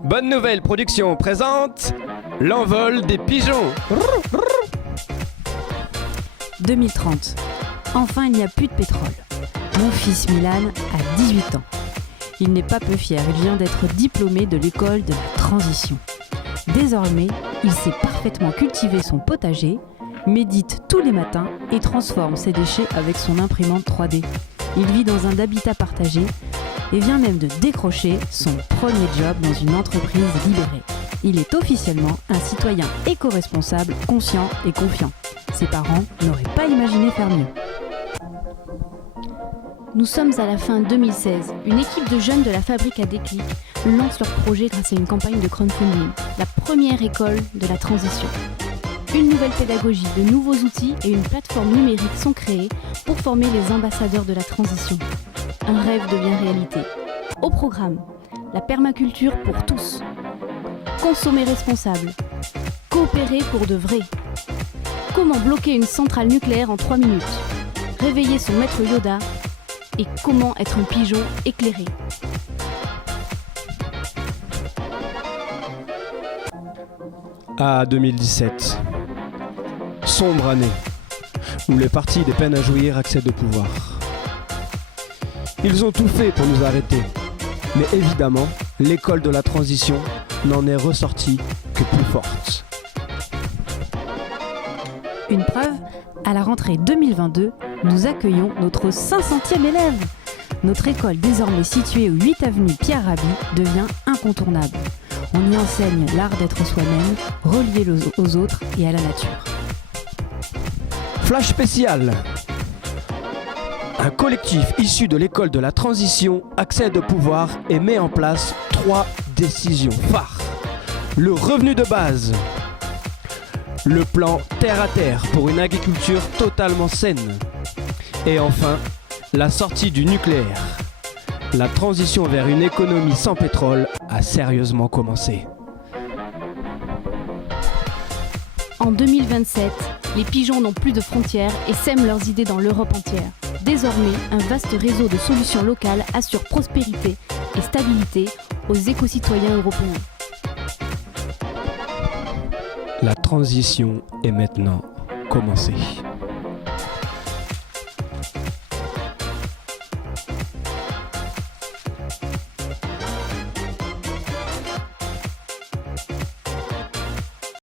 Bonne Nouvelle Production présente l'envol des pigeons. 2030. Enfin, il n'y a plus de pétrole. Mon fils Milan a 18 ans. Il n'est pas peu fier, il vient d'être diplômé de l'école de la transition. Désormais, il sait parfaitement cultiver son potager, médite tous les matins et transforme ses déchets avec son imprimante 3D. Il vit dans un habitat partagé et vient même de décrocher son premier job dans une entreprise libérée. Il est officiellement un citoyen éco-responsable, conscient et confiant. Ses parents n'auraient pas imaginé faire mieux. Nous sommes à la fin 2016. Une équipe de jeunes de la Fabrique à Déclic lance leur projet grâce à une campagne de crowdfunding, la première école de la transition. Une nouvelle pédagogie, de nouveaux outils et une plateforme numérique sont créés pour former les ambassadeurs de la transition. Un rêve devient réalité. Au programme, la permaculture pour tous. Consommer responsable. Coopérer pour de vrai. Comment bloquer une centrale nucléaire en 3 minutes. Réveiller son maître Yoda. Et comment être un pigeon éclairé. Ah, 2017. Sombre année, où les partis des peines à jouir accèdent au pouvoir. Ils ont tout fait pour nous arrêter, mais évidemment, l'école de la transition n'en est ressortie que plus forte. Une preuve, à la rentrée 2022, nous accueillons notre 500e élève. Notre école, désormais située au 8 avenue Pierre Rabhi, devient incontournable. On y enseigne l'art d'être soi-même, relié aux autres et à la nature. Flash spécial. Un collectif issu de l'école de la transition accède au pouvoir et met en place 3 décisions phares. Le revenu de base, le plan terre à terre pour une agriculture totalement saine, et enfin la sortie du nucléaire. La transition vers une économie sans pétrole a sérieusement commencé. En 2027, les pigeons n'ont plus de frontières et sèment leurs idées dans l'Europe entière. Désormais, un vaste réseau de solutions locales assure prospérité et stabilité aux éco-citoyens européens. La transition est maintenant commencée.